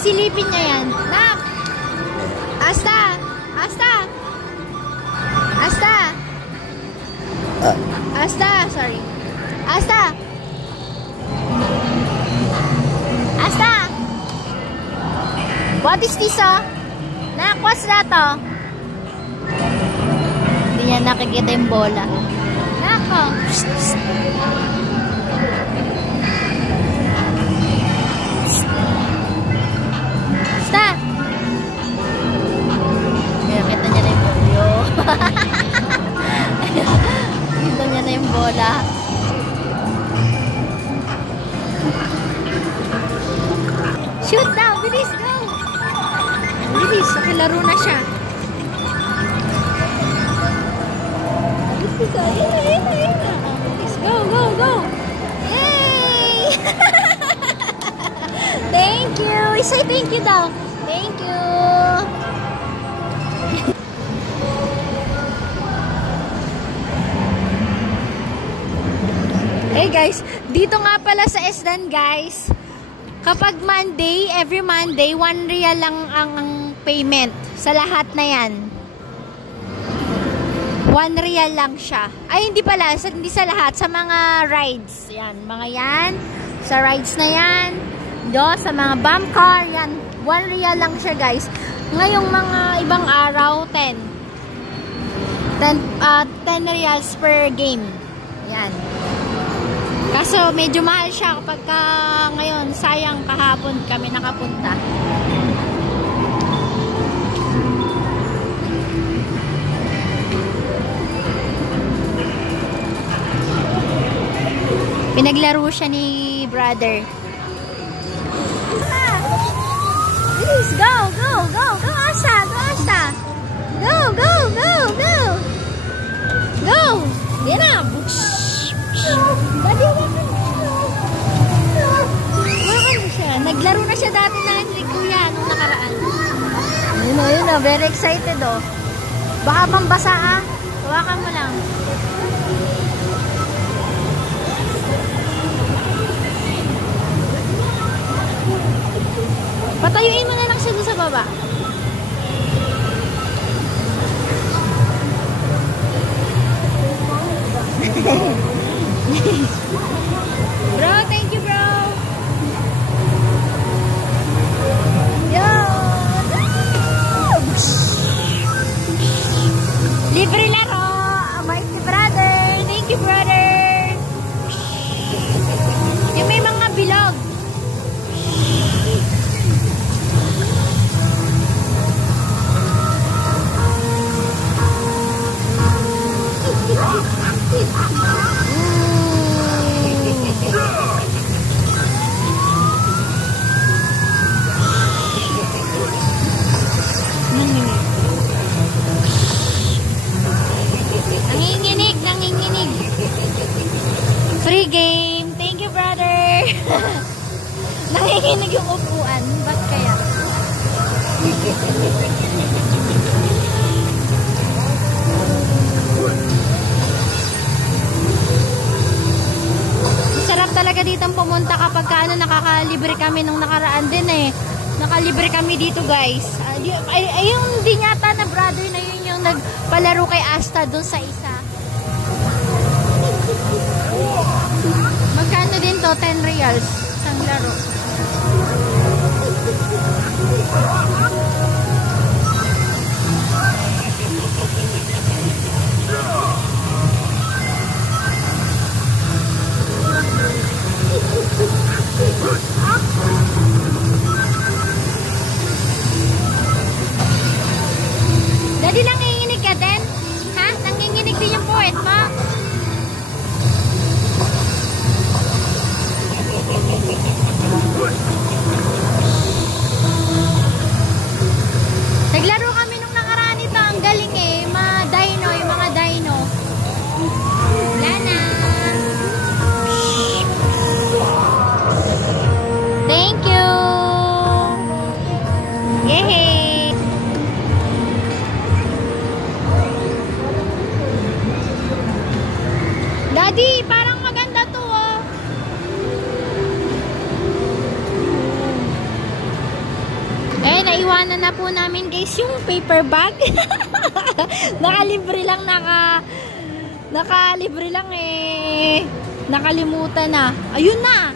Sisilipin niya yan. Nak! Asta! Asta! Asta! Asta! Sorry. Asta! Asta! What is this, oh? Nak, what's that, oh? Hindi niya nakikita yung bola. Nak, oh. Psst, psst. Asta! Kita niya na yung bola. Kita niya na yung bola. Shoot now! Bilis! Go! Bilis! Nakilaro na siya. Bilis! Go! Go! Go! Yay! Thank you! Say thank you daw. Thank you! Hey guys, dito nga pala sa Esdan guys, kapag Monday, every Monday, 1 real lang ang payment sa lahat na yan. 1 real lang siya. Ay, hindi pala, hindi sa lahat, sa mga rides. Yan, mga yan, sa rides na yan, do, sa mga bump car, yan, 1 real lang siya guys. Ngayong mga ibang araw, 10 reals per game. Yan. Kaso medyo mahal siya kapag ngayon, sayang kahapon kami nakapunta. Pinaglaro siya ni brother. Please, go, go, go, go, Asa, go, Asa. Go, go, go, go. Go. Get up. Naglaro na siya dati na ni Kuya nung nakaraan. Yun o, very excited o. Baka mambasa ah. Hawakan mo lang. Patayuin mo na lang siya sa baba. Bro, thank you bro. Yo! Libre laro. Abay si brother. Thank you brother. Yung may mga bilog. Nanginginig. Free game. Thank you, brother. Nanginginig yung upuan. Ba't kaya? Sarap talaga ditong pumunta kapag nakakalibre kami nung nakaraan din eh. Nakalibre kami dito guys. Yung hindi nyata na brother na yun yung nagpalaro kay Asta doon sa isa. Magkano din to? 10 reals. Isang laro. Daddy, nanginginig ka din? Ha? Nanginginig din yung puwet mo? Naglaro kami nung nakaraan ito. Ang galing eh. Dino, yung mga dino. Wala na. Thank you. Yehey. Daddy, parang maganda to oh. guys, yung paper bag. Nakalibre lang, nakalibre lang eh. Nakalimutan na. Ayun na.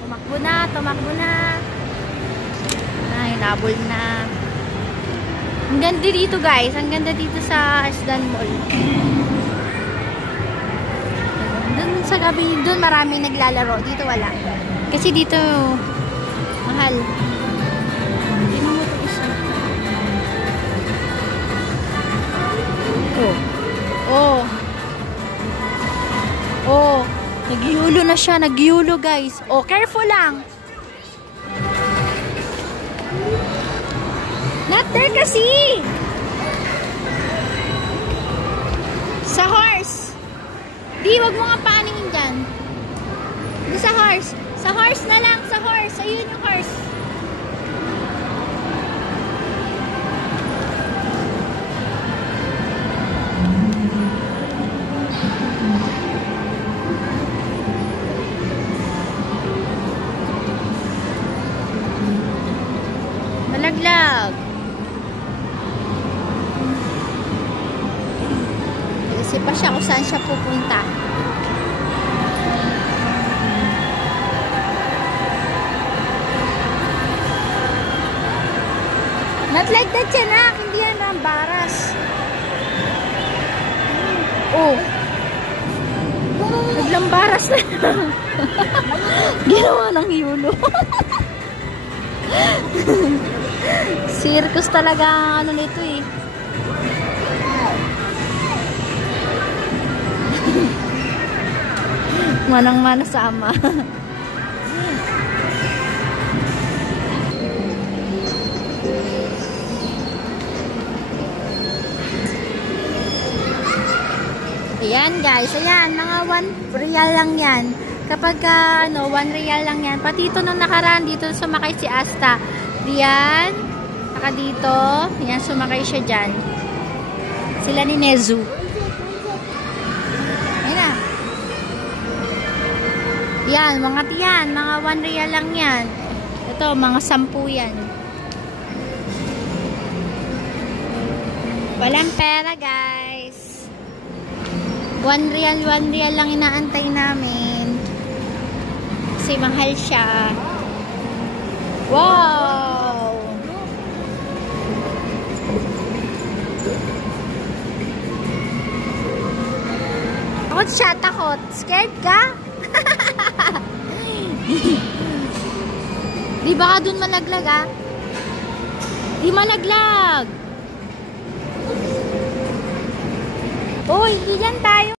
Tumakbo na. Ay, nabol na. Ang ganda dito guys. Ang ganda dito sa Asdan Mall. Doon sa gabi, doon maraming naglalaro. Dito wala. Kasi dito, mahal. Oh, nagyulo na siya, nagyulo guys. Oh, careful lang. Not there kasi. Sa horse. Di, wag mo nga paaningin dyan. Di sa horse. Sa horse na lang, sa horse. Ayun yung horse. Malaglag. Isip pa siya kung saan siya pupunta. Not like that yan, ha? Hindi yan rambaras. Oh. Naglambaras na. Ginawa ng yulo. Circus talaga ano nito eh. Manang-mana sa ama. Ayan guys, ayan, mga 1 real lang yan. Kapag ano, 1 real lang yan. Pati ito nung nakaraan, dito sumakay si Asta. Diyan, saka dito, yan, sumakay siya dyan. Sila ni Nezu. Ayan na. Yan, mga tiyan, mga 1 real lang yan. Ito, mga 10 yan. Walang pera guys. 1 real lang inaantay namin. Kasi mahal siya. Wow! Takot siya, takot. Scared ka? Di ba ka dun malaglag, ah? Di malaglag! Uy, iyan tayo.